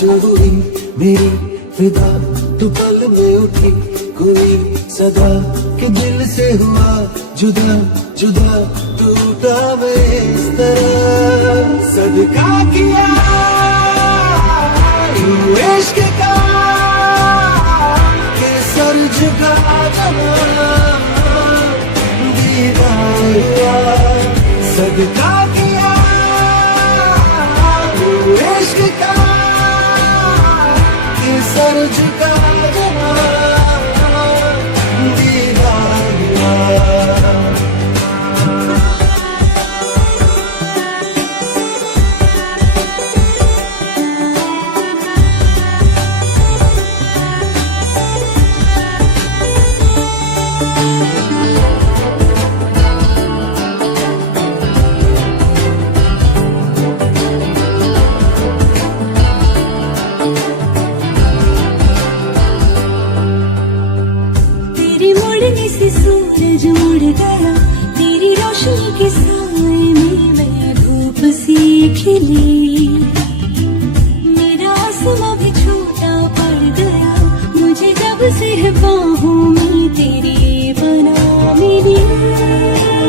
जो हुई मेरी फिदा तू पल में उठी कोई सदा के दिल से हुआ जुदा जुदा टूटा मैं इस तरह सदका किया तू इश्क का के सर झुका जमा दीदार हुआ सदका किया तू इश्क का के सर झुका जमा दीदार हुआ सूरज मुड़ गया तेरी रोशनी के साए में मैं धूप सी खिली